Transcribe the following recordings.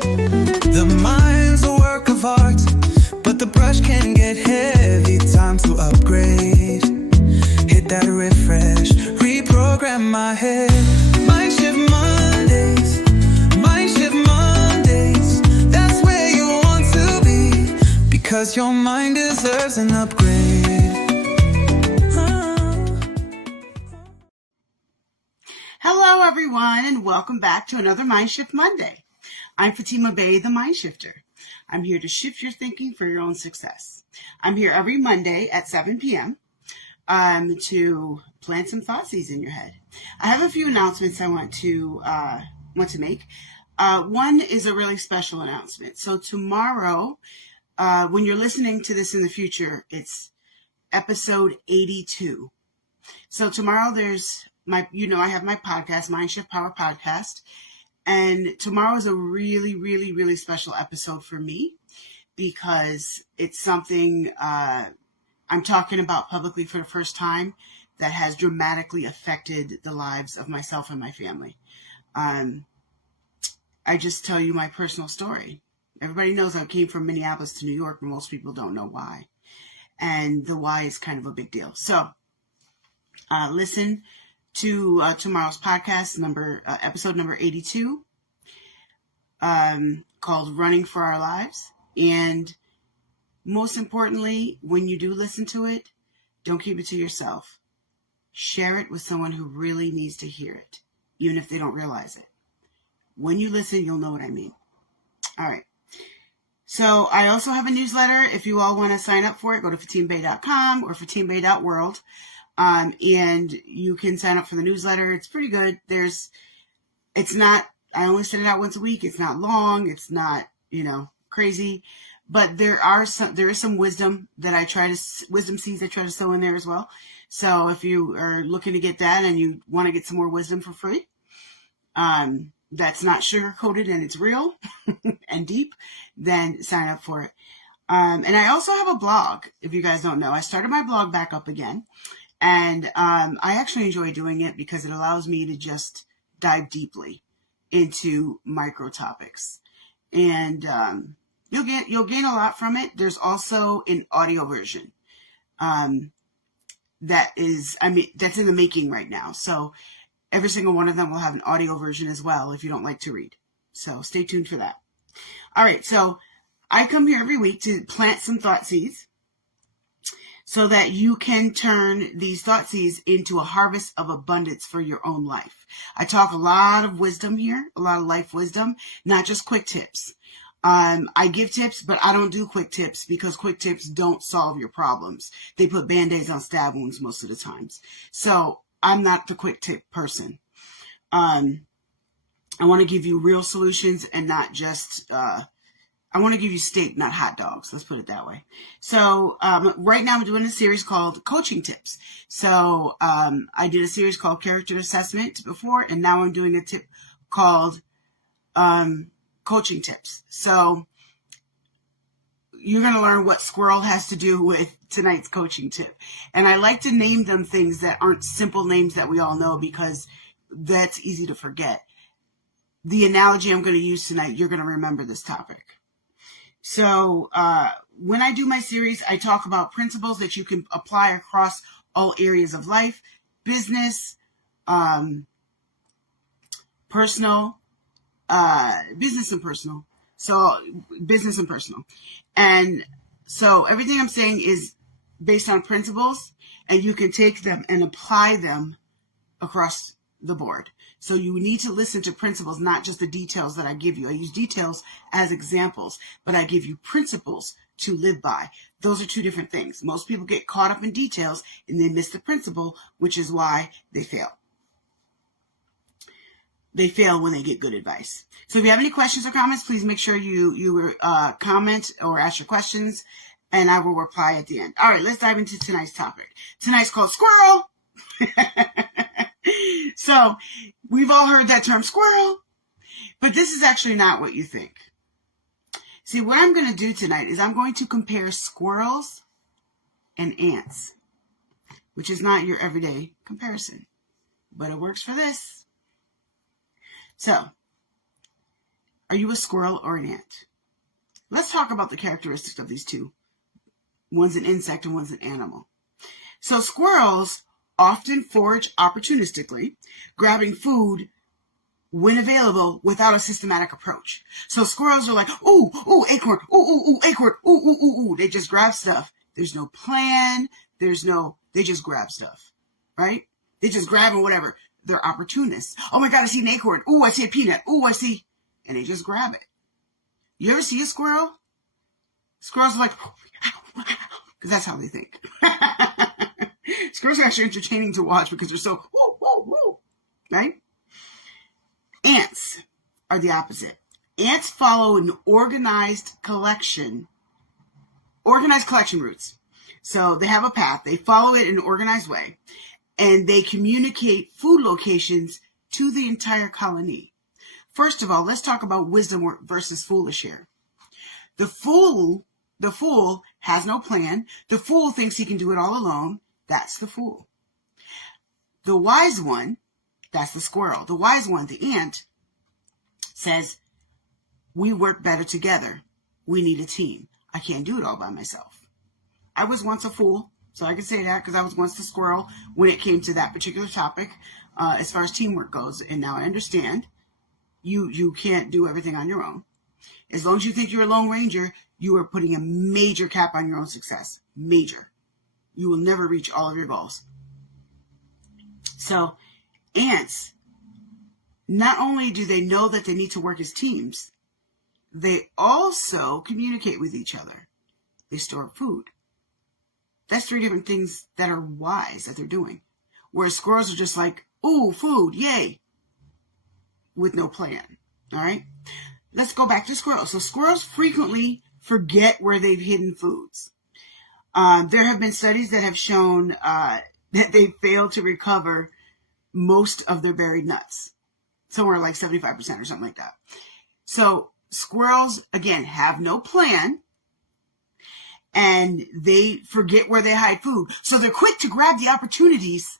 The mind's a work of art, but the brush can get heavy. Time to upgrade. Hit that refresh, reprogram my head. MindShift Mondays, MindShift Mondays. That's where you want to be, because your mind deserves an upgrade. Hello, everyone, and welcome back to another MindShift Monday. I'm Fatima Bey, the MindShifter. I'm here to shift your thinking for your own success. I'm here every Monday at 7 p.m. To plant some thought seeds in your head. I have a few announcements I want to make. One is a really special announcement. So tomorrow, when you're listening to this in the future, it's episode 82. So tomorrow I have my podcast, MindShift Power Podcast. And tomorrow is a really, really, really special episode for me because it's something I'm talking about publicly for the first time that has dramatically affected the lives of myself and my family. I just tell you my personal story. Everybody knows I came from Minneapolis to New York, but most people don't know why. And the why is kind of a big deal. So listen to tomorrow's podcast, episode number 82, called Running for Our Lives. And most importantly, when you do listen to it, don't keep it to yourself. Share it with someone who really needs to hear it, even if they don't realize it. When you listen, you'll know what I mean. All right. So I also have a newsletter. If you all want to sign up for it, go to fatimabey.com or fatimabey.world. And you can sign up for the newsletter. It's pretty good. I only send it out once a week. It's not long. It's not, crazy, but there is some wisdom wisdom seeds I try to sow in there as well. So if you are looking to get that and you want to get some more wisdom for free, that's not sugar coated and it's real and deep, then sign up for it. And I also have a blog. If you guys don't know, I started my blog back up again. And I actually enjoy doing it because it allows me to just dive deeply into micro topics. And you'll gain a lot from it. There's also an audio version that's in the making right now. So every single one of them will have an audio version as well if you don't like to read. So stay tuned for that. All right, so I come here every week to plant some thought seeds, so that you can turn these thought seeds into a harvest of abundance for your own life. I talk a lot of wisdom here, a lot of life wisdom, not just quick tips. I give tips, but I don't do quick tips because quick tips don't solve your problems. They put Band-Aids on stab wounds most of the times. So I'm not the quick tip person. I want to give you real solutions and not just... I want to give you steak, not hot dogs. Let's put it that way. So right now I'm doing a series called Coaching Tips. So I did a series called Character Assessment before, and now I'm doing a tip called Coaching Tips. So you're going to learn what squirrel has to do with tonight's coaching tip. And I like to name them things that aren't simple names that we all know because that's easy to forget. The analogy I'm going to use tonight, you're going to remember this topic. So when I do my series, I talk about principles that you can apply across all areas of life, business, personal, business and personal. So business and personal. And so everything I'm saying is based on principles, and you can take them and apply them across the board. So you need to listen to principles, not just the details that I give you. I use details as examples, but I give you principles to live by. Those are two different things. Most people get caught up in details and they miss the principle, which is why they fail. They fail when they get good advice. So if you have any questions or comments, please make sure you comment or ask your questions, and I will reply at the end. All right, let's dive into tonight's topic. Tonight's called Squirrel. So we've all heard that term squirrel, but this is actually not what you think. See, what I'm going to do tonight is I'm going to compare squirrels and ants, which is not your everyday comparison, but it works for this. So Are you a squirrel or an ant? Let's talk about the characteristics of these two. One's an insect and one's an animal. So squirrels often forage opportunistically, grabbing food when available without a systematic approach. So squirrels are like, ooh, ooh, acorn, ooh, ooh, ooh, acorn, ooh, ooh, ooh, ooh. They just grab stuff. There's no plan. They just grab stuff, right? They just grab and whatever. They're opportunists. Oh my God, I see an acorn. Ooh, I see a peanut. Ooh, I see. And they just grab it. You ever see a squirrel? Squirrels are like, because that's how they think. Squirrels are actually entertaining to watch because they're so, woo, woo, woo, right? Ants are the opposite. Ants follow an organized collection routes. So they have a path. They follow it in an organized way. And they communicate food locations to the entire colony. First of all, let's talk about wisdom versus foolish here. The fool has no plan. The fool thinks he can do it all alone. That's the fool. The wise one, that's the squirrel. The wise one, the ant, says, we work better together. We need a team. I can't do it all by myself. I was once a fool, so I can say that because I was once the squirrel when it came to that particular topic as far as teamwork goes. And now I understand you can't do everything on your own. As long as you think you're a lone ranger, you are putting a major cap on your own success. Major. You will never reach all of your goals. So ants, not only do they know that they need to work as teams, they also communicate with each other. They store food. That's 3 different things that are wise that they're doing. Whereas squirrels are just like, ooh, food, yay, with no plan. All right? Let's go back to squirrels. So squirrels frequently forget where they've hidden foods. There have been studies that have shown that they fail to recover most of their buried nuts. Somewhere like 75% or something like that. So squirrels, again, have no plan. And they forget where they hide food. So they're quick to grab the opportunities,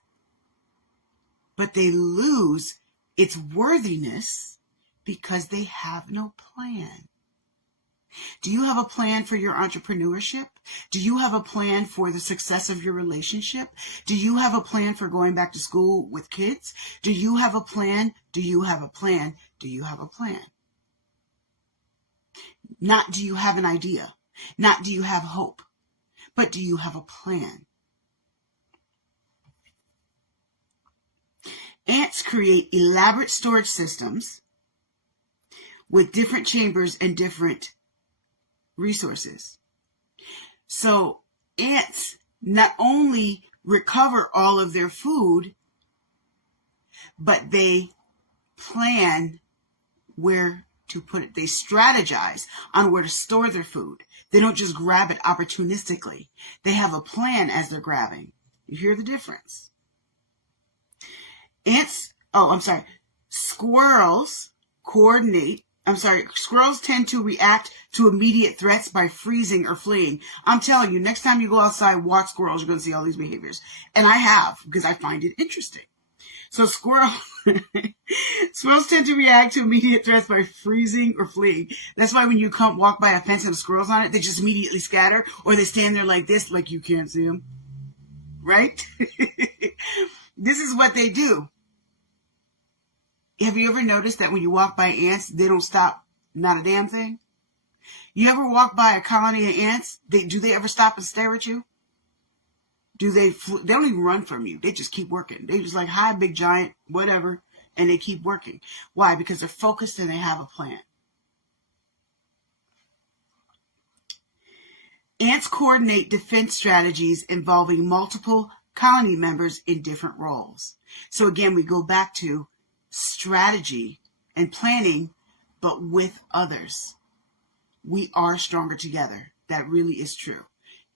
but they lose its worthiness because they have no plan. Do you have a plan for your entrepreneurship? Do you have a plan for the success of your relationship? Do you have a plan for going back to school with kids? Do you have a plan? Do you have a plan? Do you have a plan? Not do you have an idea? Not do you have hope? But do you have a plan? Ants create elaborate storage systems with different chambers and different resources. So ants not only recover all of their food, but they plan where to put it. They strategize on where to store their food. They don't just grab it opportunistically. They have a plan as they're grabbing. You hear the difference? Squirrels Squirrels tend to react to immediate threats by freezing or fleeing. I'm telling you, next time you go outside and watch squirrels, you're going to see all these behaviors. And I have, because I find it interesting. So squirrels tend to react to immediate threats by freezing or fleeing. That's why when you walk by a fence and squirrels on it, they just immediately scatter, or they stand there like this, like you can't see them. Right? This is what they do. Have you ever noticed that when you walk by ants, they don't stop not a damn thing? You ever walk by a colony of ants? Do they ever stop and stare at you? They don't even run from you. They just keep working. They just like, hi, big giant, whatever. And they keep working. Why? Because they're focused and they have a plan. Ants coordinate defense strategies involving multiple colony members in different roles. So again, we go back to strategy and planning, but with others. We are stronger together. That really is true.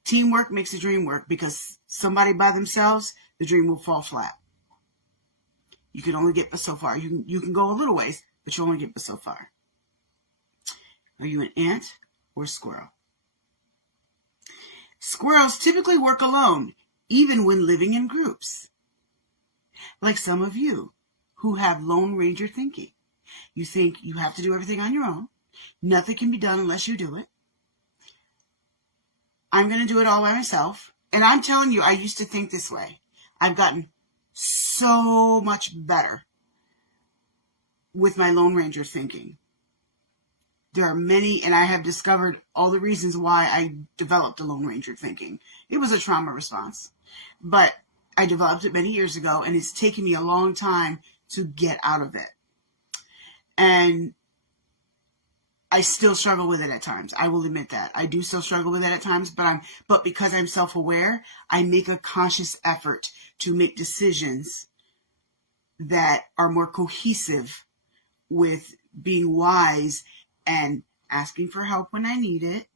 Teamwork makes the dream work, because somebody by themselves, the dream will fall flat. You can only get but so far. You can go a little ways, but you only get but so far. Are you an ant or a squirrel? Squirrels typically work alone, even when living in groups. Like some of you who have Lone Ranger thinking. You think you have to do everything on your own. Nothing can be done unless you do it. I'm going to do it all by myself. And I'm telling you, I used to think this way. I've gotten so much better with my Lone Ranger thinking. There are many, and I have discovered all the reasons why I developed the Lone Ranger thinking. It was a trauma response, but I developed it many years ago, and it's taken me a long time to get out of it. And I still struggle with it at times. I will admit that. I do still struggle with it at times, but because I'm self-aware, I make a conscious effort to make decisions that are more cohesive with being wise and asking for help when I need it,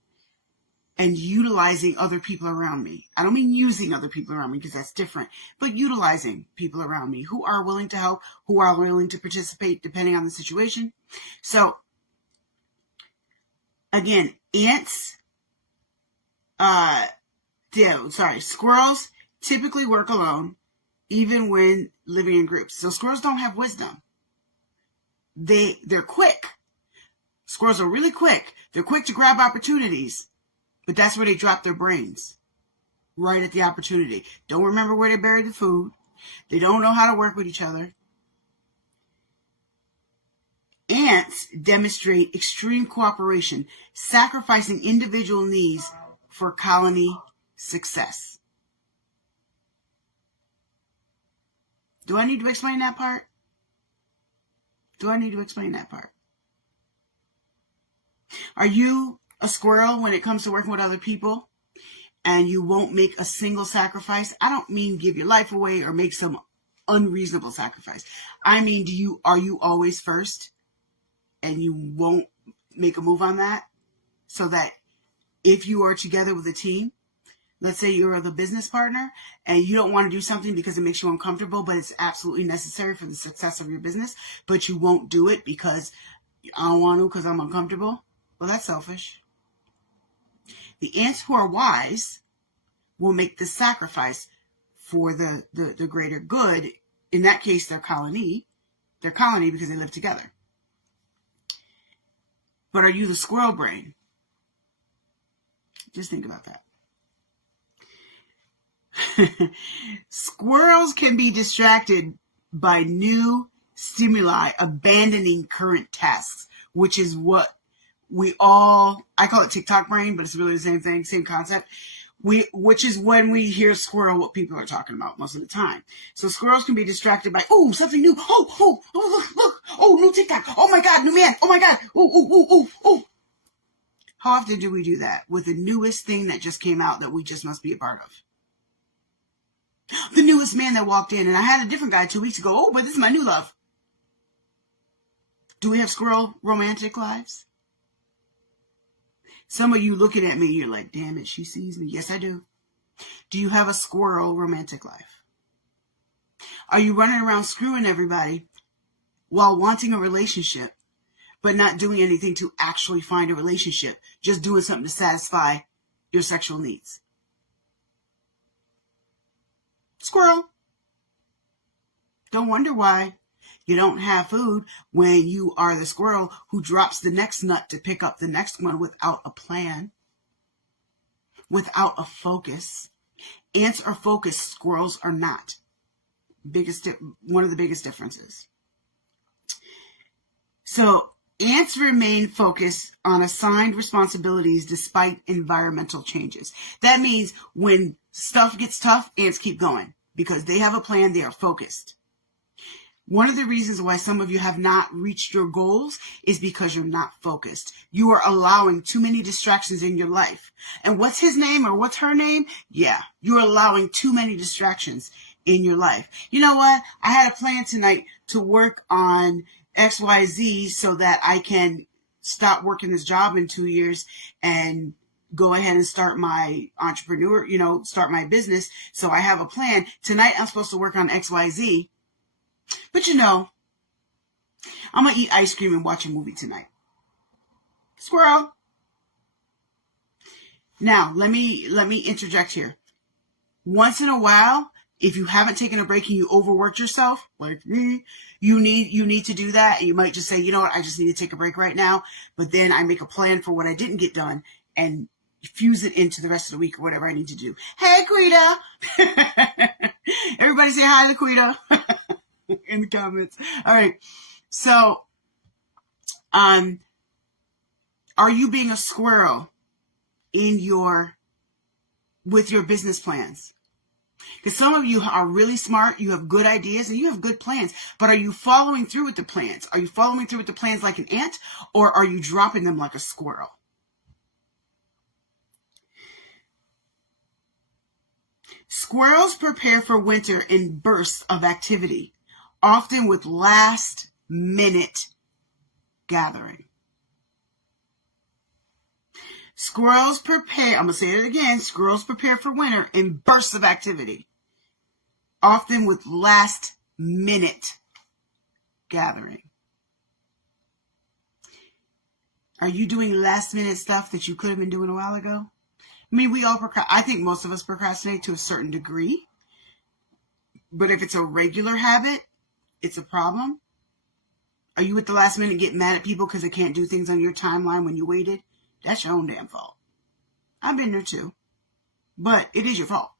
and utilizing other people around me. I don't mean using other people around me because that's different, but utilizing people around me who are willing to help, who are willing to participate depending on the situation. So again, squirrels typically work alone, even when living in groups. So squirrels don't have wisdom. They're quick. Squirrels are really quick. They're quick to grab opportunities, but that's where they drop their brains, right at the opportunity. Don't remember where they buried the food. They don't know how to work with each other. Ants demonstrate extreme cooperation, sacrificing individual needs for colony success. Do I need to explain that part? Are you a squirrel when it comes to working with other people and you won't make a single sacrifice? I don't mean give your life away or make some unreasonable sacrifice. I mean, are you always first and you won't make a move on that? So that if you are together with a team, let's say you're the business partner and you don't want to do something because it makes you uncomfortable, but it's absolutely necessary for the success of your business, but you won't do it because I don't want to because I'm uncomfortable. Well, that's selfish. The ants who are wise will make the sacrifice for the greater good. In that case, their colony because they live together. But are you the squirrel brain? Just think about that. Squirrels can be distracted by new stimuli, abandoning current tasks, which is what I call it TikTok brain, but it's really the same thing, same concept. Which is when we hear squirrel, what people are talking about most of the time. So squirrels can be distracted by, something new. Look. New TikTok. Oh my God, new man. Oh my God. Oh. How often do we do that with the newest thing that just came out that we just must be a part of? The newest man that walked in, and I had a different guy 2 weeks ago. But this is my new love. Do we have squirrel romantic lives? Some of you looking at me, you're like, damn it, she sees me. Yes, I do. Do you have a squirrel romantic life? Are you running around screwing everybody while wanting a relationship, but not doing anything to actually find a relationship, just doing something to satisfy your sexual needs? Squirrel. Don't wonder why you don't have food when you are the squirrel who drops the next nut to pick up the next one without a plan, without a focus. Ants are focused, squirrels are not. One of the biggest differences. So ants remain focused on assigned responsibilities despite environmental changes. That means when stuff gets tough, ants keep going because they have a plan, they are focused. One of the reasons why some of you have not reached your goals is because you're not focused. You are allowing too many distractions in your life. And what's his name or what's her name? Yeah, you're allowing too many distractions in your life. You know what? I had a plan tonight to work on XYZ so that I can stop working this job in 2 years and go ahead and start my start my business. So I have a plan. Tonight I'm supposed to work on XYZ. But I'm going to eat ice cream and watch a movie tonight. Squirrel. Now, let me interject here. Once in a while, If you haven't taken a break and you overworked yourself, like me, you need to do that. And you might just say, you know what, I just need to take a break right now. But then I make a plan for what I didn't get done and fuse it into the rest of the week or whatever I need to do. Hey, Quita. Everybody say hi to Quita in the comments. All right. So, are you being a squirrel with your business plans? Because some of you are really smart, you have good ideas, and you have good plans. But are you following through with the plans? Are you following through with the plans like an ant, or are you dropping them like a squirrel? Squirrels prepare for winter in bursts of activity, often with last-minute gathering. Squirrels prepare, I'm going to say it again, squirrels prepare for winter in bursts of activity, often with last-minute gathering. Are you doing last-minute stuff that you could have been doing a while ago? I mean, I think most of us procrastinate to a certain degree, but if it's a regular habit, it's a problem. Are you at the last minute getting mad at people because they can't do things on your timeline when you waited? That's your own damn fault. I've been there too. But it is your fault.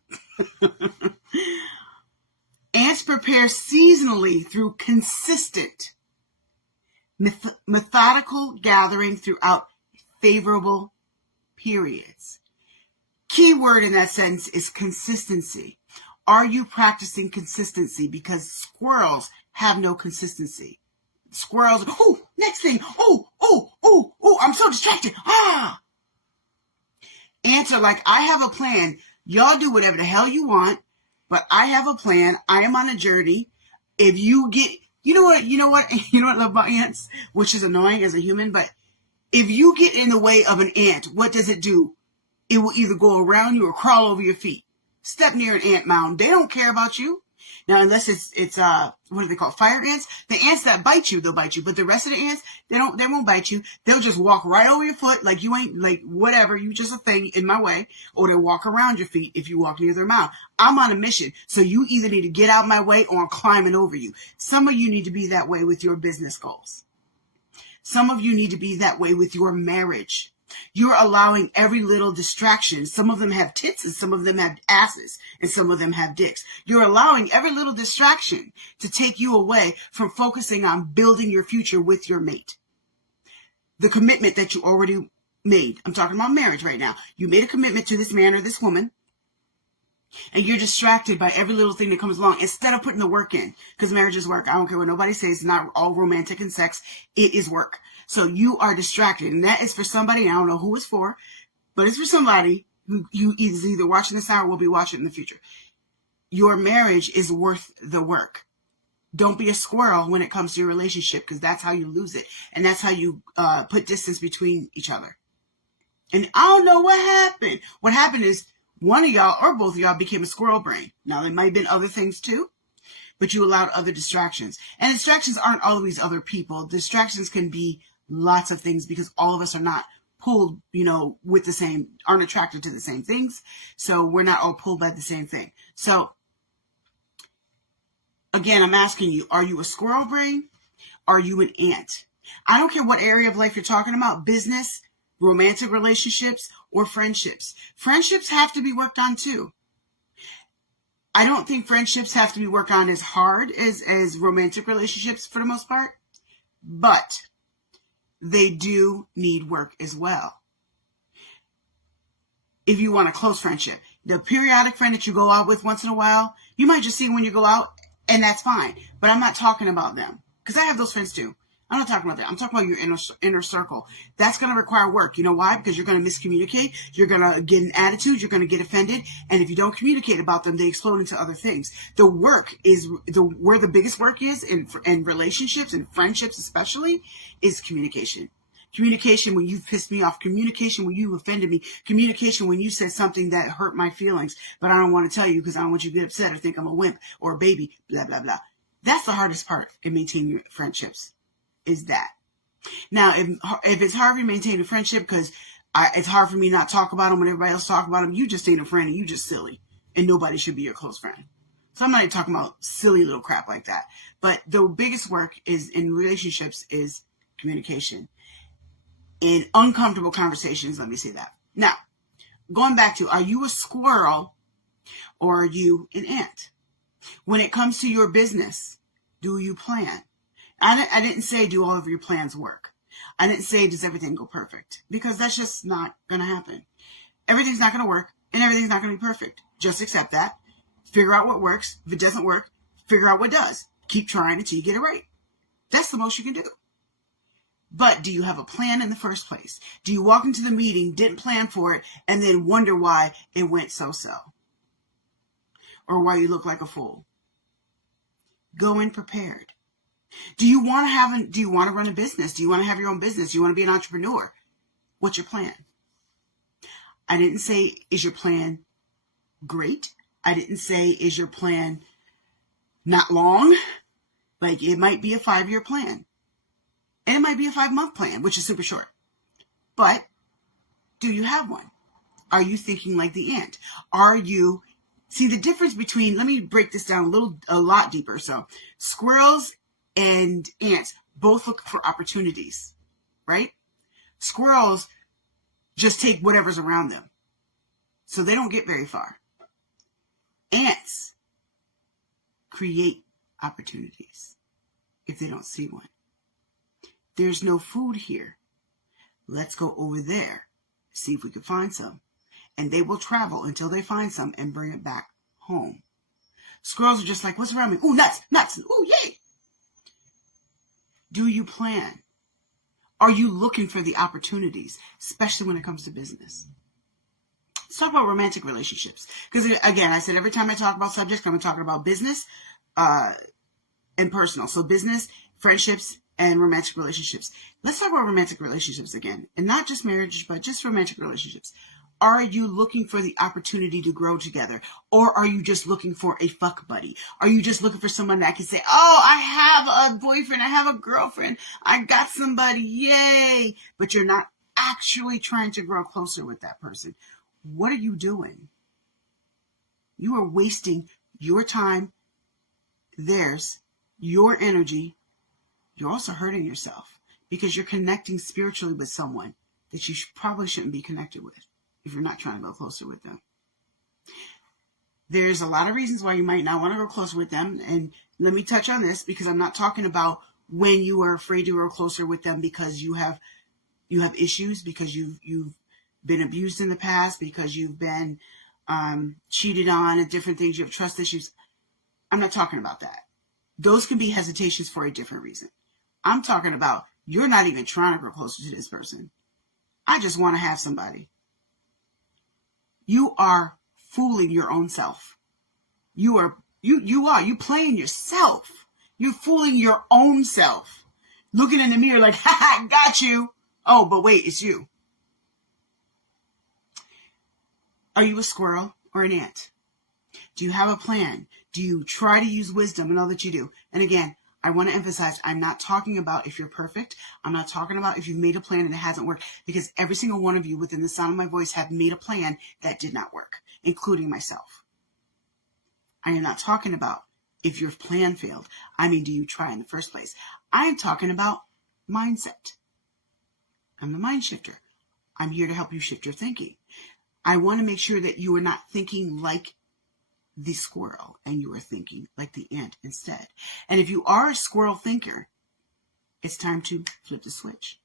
Ants prepare seasonally through consistent, methodical gathering throughout favorable periods. Key word in that sentence is consistency. Are you practicing consistency? Because squirrels have no consistency. Squirrels, oh, next thing, oh, I'm so distracted, Ants are like, I have a plan. Y'all do whatever the hell you want, but I have a plan. I am on a journey. If you get, you know what I love about ants, which is annoying as a human, but if you get in the way of an ant, what does it do? It will either go around you or crawl over your feet. Step near an ant mound. They don't care about you. Now, unless it's what do they call fire ants? The ants that bite you, they'll bite you. But the rest of the ants, they won't bite you. They'll just walk right over your foot like you ain't, like whatever, you just a thing in my way. Or they'll walk around your feet if you walk near their mouth. I'm on a mission. So you either need to get out my way or I'm climbing over you. Some of you need to be that way with your business goals. Some of you need to be that way with your marriage. You're allowing every little distraction. Some of them have tits and some of them have asses and some of them have dicks. You're allowing every little distraction to take you away from focusing on building your future with your mate. The commitment that you already made. I'm talking about marriage right now. You made a commitment to this man or this woman and you're distracted by every little thing that comes along instead of putting the work in, because marriage is work. I don't care what nobody says. It's not all romantic and sex. It is work. So you are distracted, and that is for somebody. I don't know who it's for, but it's for somebody who is either watching this now or will be watching in the future. Your marriage is worth the work. Don't be a squirrel when it comes to your relationship, because that's how you lose it, and that's how you put distance between each other. And I don't know what happened. What happened is one of y'all or both of y'all became a squirrel brain. Now, there might have been other things too, but you allowed other distractions. And distractions aren't always other people. Distractions can be lots of things, because all of us are not pulled, with the same, aren't attracted to the same things. So we're not all pulled by the same thing. So again, I'm asking you, are you a squirrel brain? Are you an ant? I don't care what area of life you're talking about, business, romantic relationships, or friendships. Friendships have to be worked on too. I don't think friendships have to be worked on as hard as romantic relationships for the most part, but they do need work as well. If you want a close friendship, the periodic friend that you go out with once in a while, you might just see when you go out, and that's fine. But I'm not talking about them, because I have those friends too. I'm not talking about that. I'm talking about your inner circle. That's going to require work. You know why? Because you're going to miscommunicate. You're going to get an attitude. You're going to get offended. And if you don't communicate about them, they explode into other things. The work is where the biggest work is in relationships and friendships, especially, is communication. Communication when you've pissed me off. Communication when you offended me. Communication when you said something that hurt my feelings, but I don't want to tell you because I don't want you to get upset or think I'm a wimp or a baby, blah, blah, blah. That's the hardest part in maintaining friendships. Is that. Now, if it's hard for you to maintain a friendship because it's hard for me not to talk about them when everybody else talk about them, you just ain't a friend and you just silly. And nobody should be your close friend. So I'm not even talking about silly little crap like that. But the biggest work is in relationships is communication. In uncomfortable conversations, let me say that. Now, going back to, are you a squirrel or are you an ant? When it comes to your business, do you plan? I didn't say do all of your plans work. I didn't say does everything go perfect, because that's just not going to happen. Everything's not going to work and everything's not going to be perfect. Just accept that. Figure out what works. If it doesn't work, figure out what does. Keep trying until you get it right. That's the most you can do. But do you have a plan in the first place? Do you walk into the meeting, didn't plan for it, and then wonder why it went so-so? Or why you look like a fool? Go in prepared. Do you want to run a business? Do you want to have your own business? Do you want to be an entrepreneur? What's your plan? I didn't say, is your plan great? I didn't say, is your plan not long? Like, it might be a 5-year plan. And it might be a 5-month plan, which is super short. But do you have one? Are you thinking like the ant? See the difference between, let me break this down a lot deeper. So squirrels and ants both look for opportunities, right? Squirrels just take whatever's around them. So they don't get very far. Ants create opportunities if they don't see one. There's no food here. Let's go over there, see if we can find some. And they will travel until they find some and bring it back home. Squirrels are just like, what's around me? Ooh, nuts. Ooh, yay. Do you plan? Are you looking for the opportunities, especially when it comes to business? Let's talk about romantic relationships. Because again, I said every time I talk about subjects, I'm talking about business and personal. So business, friendships, and romantic relationships. Let's talk about romantic relationships again. And not just marriage, but just romantic relationships. Are you looking for the opportunity to grow together? Or are you just looking for a fuck buddy? Are you just looking for someone that can say, oh, I have a boyfriend, I have a girlfriend, I got somebody, yay. But you're not actually trying to grow closer with that person. What are you doing? You are wasting your time, theirs, your energy. You're also hurting yourself because you're connecting spiritually with someone that you probably shouldn't be connected with if you're not trying to go closer with them. There's a lot of reasons why you might not want to go closer with them. And let me touch on this, because I'm not talking about when you are afraid to go closer with them because you have issues, because you've been abused in the past, because you've been cheated on and different things, you have trust issues. I'm not talking about that. Those can be hesitations for a different reason. I'm talking about you're not even trying to grow closer to this person. I just want to have somebody. You are fooling your own self. You playing yourself. You're fooling your own self. Looking in the mirror like, ha, got you. Oh, but wait, it's you. Are you a squirrel or an ant? Do you have a plan? Do you try to use wisdom in all that you do? And again, I want to emphasize, I'm not talking about if you're perfect. I'm not talking about if you've made a plan and it hasn't worked, because every single one of you within the sound of my voice have made a plan that did not work, including myself. I am not talking about if your plan failed. I mean, do you try in the first place? I am talking about mindset. I'm the MindShifter. I'm here to help you shift your thinking. I want to make sure that you are not thinking like the squirrel and you are thinking like the ant instead. And if you are a squirrel thinker, it's time to flip the switch,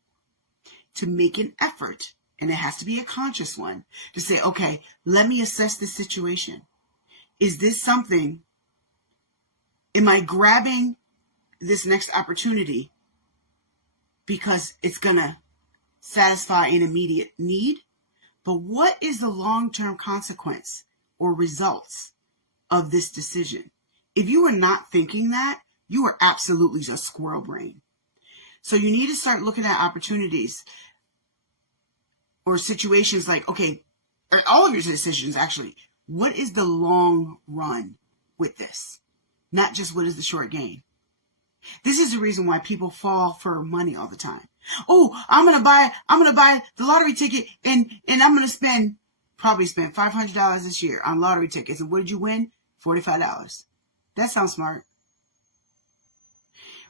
to make an effort, and it has to be a conscious one, to say, okay, let me assess this situation. Is this something, am I grabbing this next opportunity because it's going to satisfy an immediate need? But what is the long-term consequence or results of this decision? If you are not thinking that, you are absolutely just squirrel brain. So you need to start looking at opportunities or situations like, okay, or all of your decisions actually, what is the long run with this? Not just what is the short gain. This is the reason why people fall for money all the time. Oh, I'm gonna buy the lottery ticket and I'm gonna probably spend $500 this year on lottery tickets. And what did you win? $45. That sounds smart.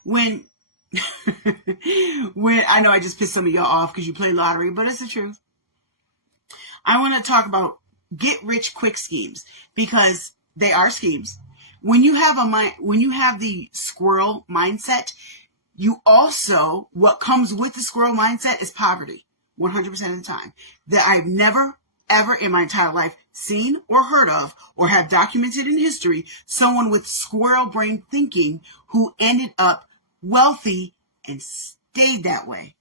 When I know I just pissed some of y'all off because you play lottery, but it's the truth. I want to talk about get rich quick schemes because they are schemes. When you have the squirrel mindset, you also, what comes with the squirrel mindset is poverty 100% of the time. That I've never, ever in my entire life seen or heard of or have documented in history someone with squirrel brain thinking who ended up wealthy and stayed that way.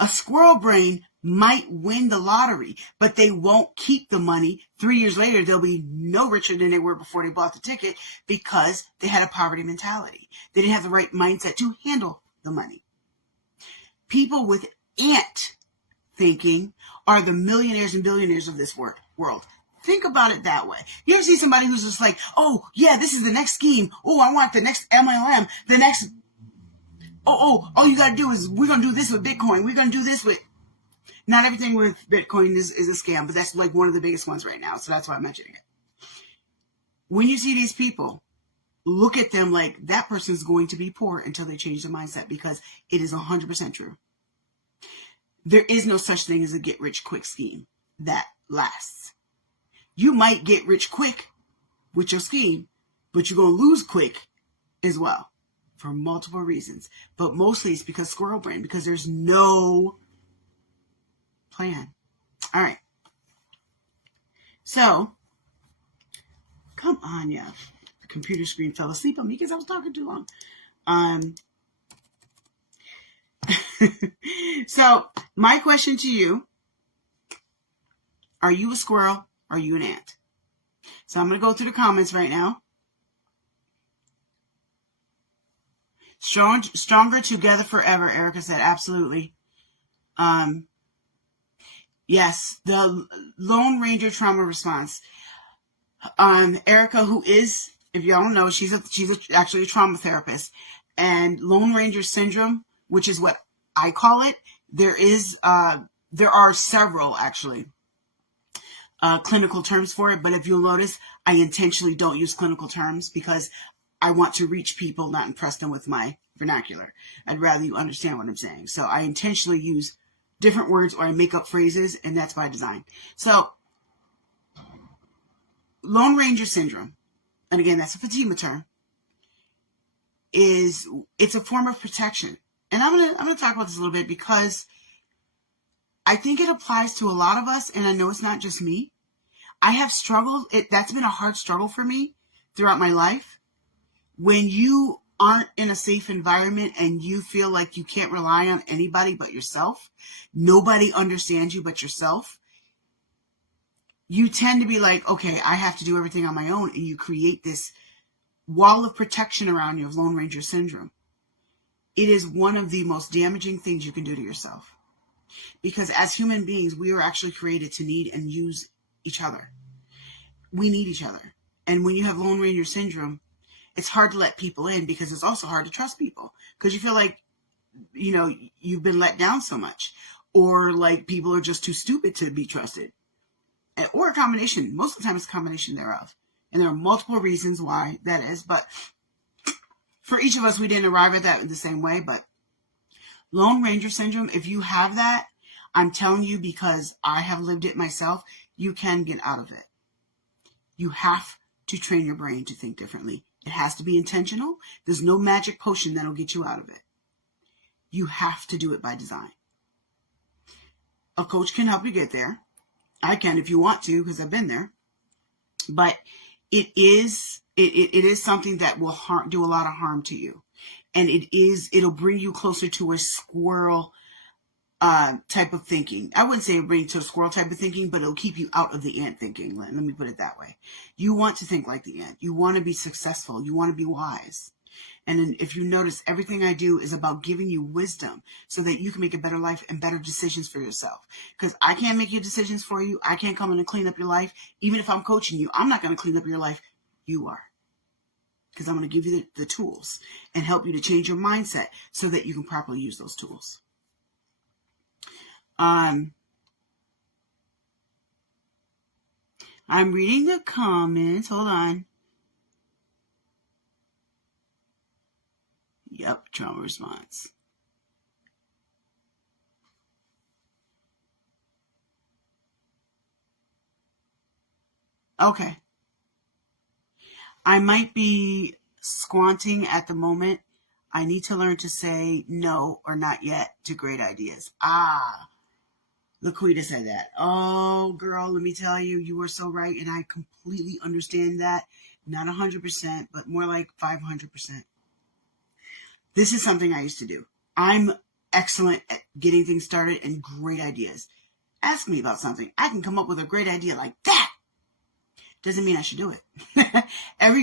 A squirrel brain might win the lottery, but they won't keep the money. 3 years later, they'll be no richer than they were before they bought the ticket because they had a poverty mentality. They didn't have the right mindset to handle the money. People with ant thinking are the millionaires and billionaires of this world. Think about it that way. You ever see somebody who's just like, oh, yeah, this is the next scheme. Oh, I want the next MLM, the next... all you got to do is, we're going to do this with Bitcoin. We're going to do this with... Not everything with Bitcoin is a scam, but that's like one of the biggest ones right now. So that's why I'm mentioning it. When you see these people, look at them like that person's going to be poor until they change their mindset, because it is 100% true. There is no such thing as a get rich quick scheme that lasts. You might get rich quick with your scheme, but you're going to lose quick as well for multiple reasons. But mostly it's because squirrel brain, because there's no plan. All right. So, come on, yeah. The computer screen fell asleep on me because I was talking too long. So, my question to you, are you a squirrel? Or are you an ant? So, I'm going to go through the comments right now. Stronger together forever, Erica said. Absolutely. Yes, the Lone Ranger trauma response. Erica, who is, if y'all don't know, she's actually a trauma therapist. And Lone Ranger syndrome, which is what I call it, there are several actually clinical terms for it. But if you'll notice, I intentionally don't use clinical terms because I want to reach people, not impress them with my vernacular. I'd rather you understand what I'm saying. So I intentionally use different words, or I make up phrases, and that's by design. So, Lone Ranger syndrome, and again, that's a Fatima term, it's a form of protection. And I'm gonna talk about this a little bit because I think it applies to a lot of us, and I know it's not just me. I have struggled. That's been a hard struggle for me throughout my life. When you aren't in a safe environment and you feel like you can't rely on anybody but yourself, nobody understands you but yourself, you tend to be like, okay, I have to do everything on my own, and you create this wall of protection around you of Lone Ranger syndrome. It is one of the most damaging things you can do to yourself, because as human beings, we are actually created to need and use each other. We need each other. And when you have Lone Ranger syndrome, it's hard to let people in, because it's also hard to trust people, because you feel like, you've been let down so much, or like people are just too stupid to be trusted, or a combination. Most of the time it's a combination thereof. And there are multiple reasons why that is, but for each of us, we didn't arrive at that in the same way. But Lone Ranger syndrome, if you have that, I'm telling you, because I have lived it myself, you can get out of it. You have to train your brain to think differently. It has to be intentional. There's no magic potion that'll get you out of it. You have to do it by design. A coach can help you get there. I can if you want to, because I've been there. But it is something that will do a lot of harm to you. And it'll bring you closer to a squirrel type of thinking. I wouldn't say it'll bring you to a squirrel type of thinking, but it'll keep you out of the ant thinking. Let me put it that way. You want to think like the ant. You want to be successful. You want to be wise. And then if you notice, everything I do is about giving you wisdom so that you can make a better life and better decisions for yourself. Because I can't make your decisions for you. I can't come in and clean up your life. Even if I'm coaching you, I'm not going to clean up your life. You are. Because I'm going to give you the tools and help you to change your mindset so that you can properly use those tools. I'm reading the comments. Hold on. Yep, trauma response. Okay. I might be squanting at the moment. I need to learn to say no or not yet to great ideas. Laquita said that. Oh, girl, let me tell you, you are so right. And I completely understand that. Not 100%, but more like 500%. This is something I used to do. I'm excellent at getting things started and great ideas. Ask me about something. I can come up with a great idea like that. Doesn't mean I should do it. And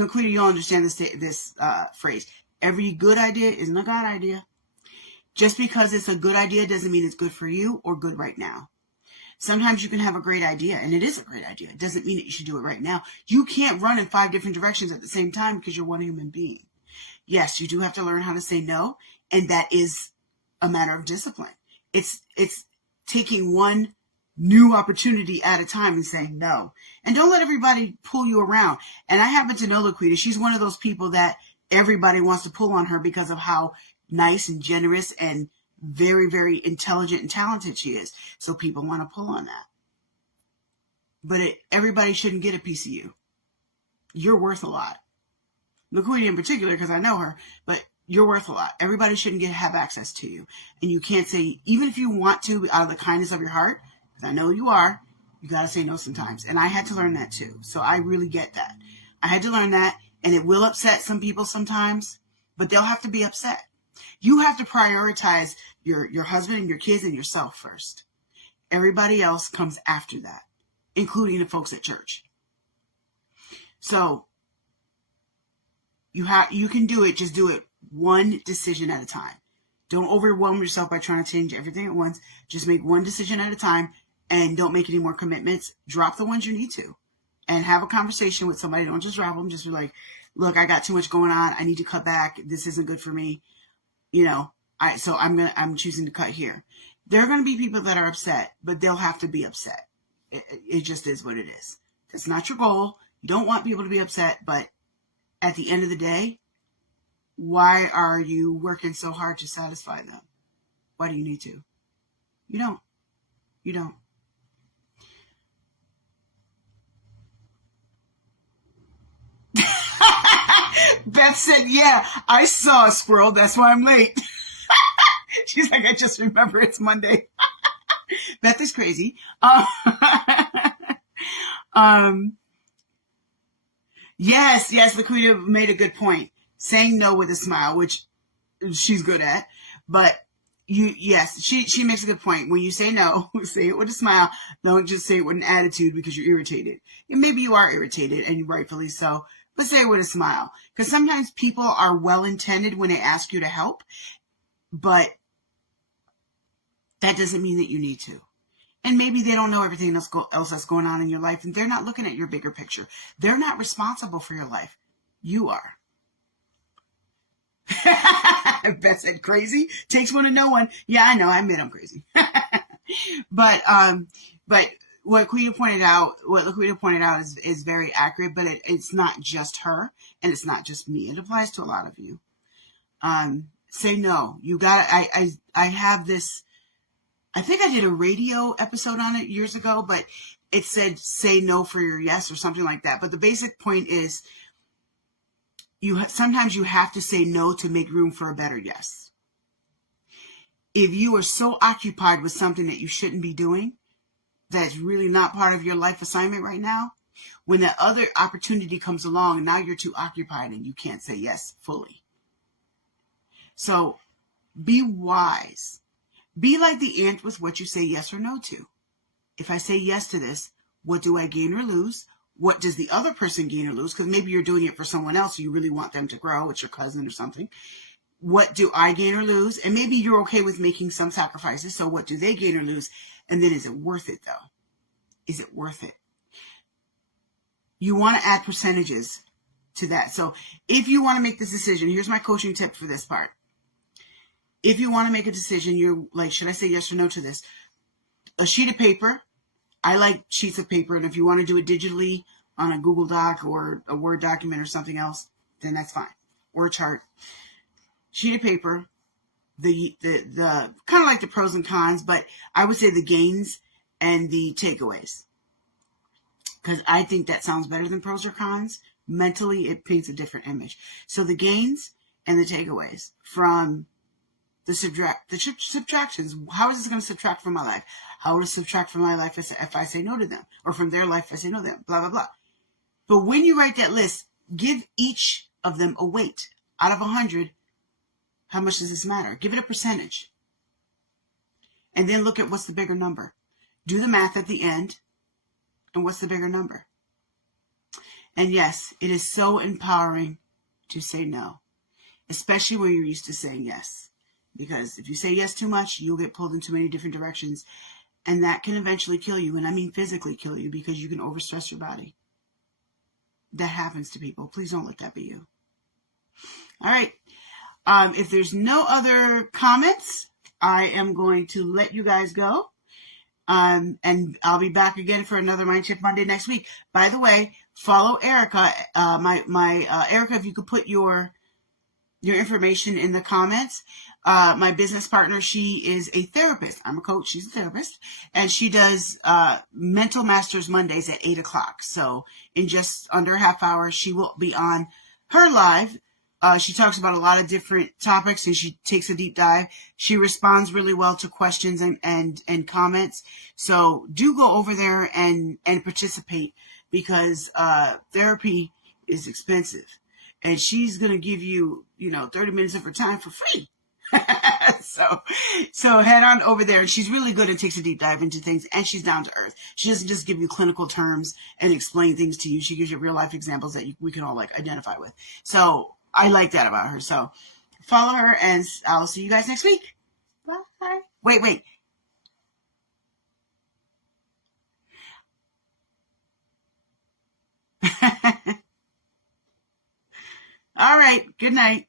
Laquita, you'll understand this phrase. Every good idea isn't a God idea. Just because it's a good idea doesn't mean it's good for you or good right now. Sometimes you can have a great idea, and it is a great idea. It doesn't mean that you should do it right now. You can't run in 5 different directions at the same time because you're one human being. Yes, you do have to learn how to say no, and that is a matter of discipline. It's taking one new opportunity at a time and saying no. And don't let everybody pull you around. And I happen to know Laquita. She's one of those people that everybody wants to pull on her because of how nice and generous and very, very intelligent and talented she is. So people want to pull on that. But everybody shouldn't get a piece of you. You're worth a lot. Laquita in particular, because I know her, but you're worth a lot. Everybody shouldn't have access to you. And you can't say, even if you want to, out of the kindness of your heart, because I know you are, you got to say no sometimes. And I had to learn that too. So I really get that. I had to learn that, and it will upset some people sometimes, but they'll have to be upset. You have to prioritize your husband and your kids and yourself first. Everybody else comes after that, including the folks at church. So you can do it. Just do it one decision at a time. Don't overwhelm yourself by trying to change everything at once. Just make one decision at a time and don't make any more commitments. Drop the ones you need to and have a conversation with somebody. Don't just drop them. Just be like, look, I got too much going on. I need to cut back. This isn't good for me. So I'm choosing to cut here. There are going to be people that are upset, but they'll have to be upset. It just is what it is. That's not your goal. You don't want people to be upset, but at the end of the day, why are you working so hard to satisfy them? Why do you need to? You don't. You don't. Beth said, yeah, I saw a squirrel. That's why I'm late. She's like, I just remember it's Monday. Beth is crazy. Yes, Laquita made a good point. Saying no with a smile, which she's good at. But she makes a good point. When you say no, say it with a smile. Don't just say it with an attitude because you're irritated. And maybe you are irritated, and rightfully so. But say it with a smile. Because sometimes people are well-intended when they ask you to help. But that doesn't mean that you need to. And maybe they don't know everything else that's going on in your life. And they're not looking at your bigger picture. They're not responsible for your life. You are. Beth said crazy. Takes one to know one. Yeah, I know. I admit I'm crazy. But what Laquita pointed out is very accurate, but it's not just her and it's not just me. It applies to a lot of you. Say no. You got I have this, I think I did a radio episode on it years ago, but it said say no for your yes or something like that. But the basic point is sometimes you have to say no to make room for a better yes. If you are so occupied with something that you shouldn't be doing, that's really not part of your life assignment right now, when that other opportunity comes along, now you're too occupied and you can't say yes fully. So be wise. Be like the ant with what you say yes or no to. If I say yes to this, what do I gain or lose? What does the other person gain or lose? Because maybe you're doing it for someone else. So you really want them to grow. It's your cousin or something. What do I gain or lose? And maybe you're okay with making some sacrifices. So what do they gain or lose? And then is it worth it though? Is it worth it? You want to add percentages to that. So if you want to make this decision, here's my coaching tip for this part. If you want to make a decision, you're like, should I say yes or no to this? A sheet of paper. I like sheets of paper. And if you want to do it digitally on a Google Doc or a Word document or something else, then that's fine. or a chart, sheet of paper, the kind of like the pros and cons, but I would say the gains and the takeaways, because I think that sounds better than pros or cons. Mentally, it paints a different image. So the gains and the takeaways from the subtractions. How is this going to subtract from my life? How will it subtract from my life if I say no to them, or from their life if I say no to them? Blah blah blah. But when you write that list, give each of them a weight. Out of 100, how much does this matter? Give it a percentage. And then look at what's the bigger number. Do the math at the end. And what's the bigger number? And yes, it is so empowering to say no, especially when you're used to saying yes. Because if you say yes too much, you'll get pulled in too many different directions. And that can eventually kill you. And I mean physically kill you, because you can overstress your body. That happens to people. Please don't let that be you. All right. If there's no other comments, I am going to let you guys go. And I'll be back again for another MindShift Monday next week. By the way, follow Erica. Erica, if you could put your information in the comments. My business partner, she is a therapist. I'm a coach. She's a therapist. And she does Mental Masters Mondays at 8 o'clock. So in just under a half hour, she will be on her live. She talks about a lot of different topics, and she takes a deep dive. She responds really well to questions and comments. So do go over there and participate, because therapy is expensive. And she's going to give you, 30 minutes of her time for free. So head on over there. She's really good and takes a deep dive into things, and she's down to earth. She doesn't just give you clinical terms and explain things to you. She gives you real life examples that we can all identify with. So I like that about her. So follow her, and I'll see you guys next week. Bye. Wait. All right. Good night.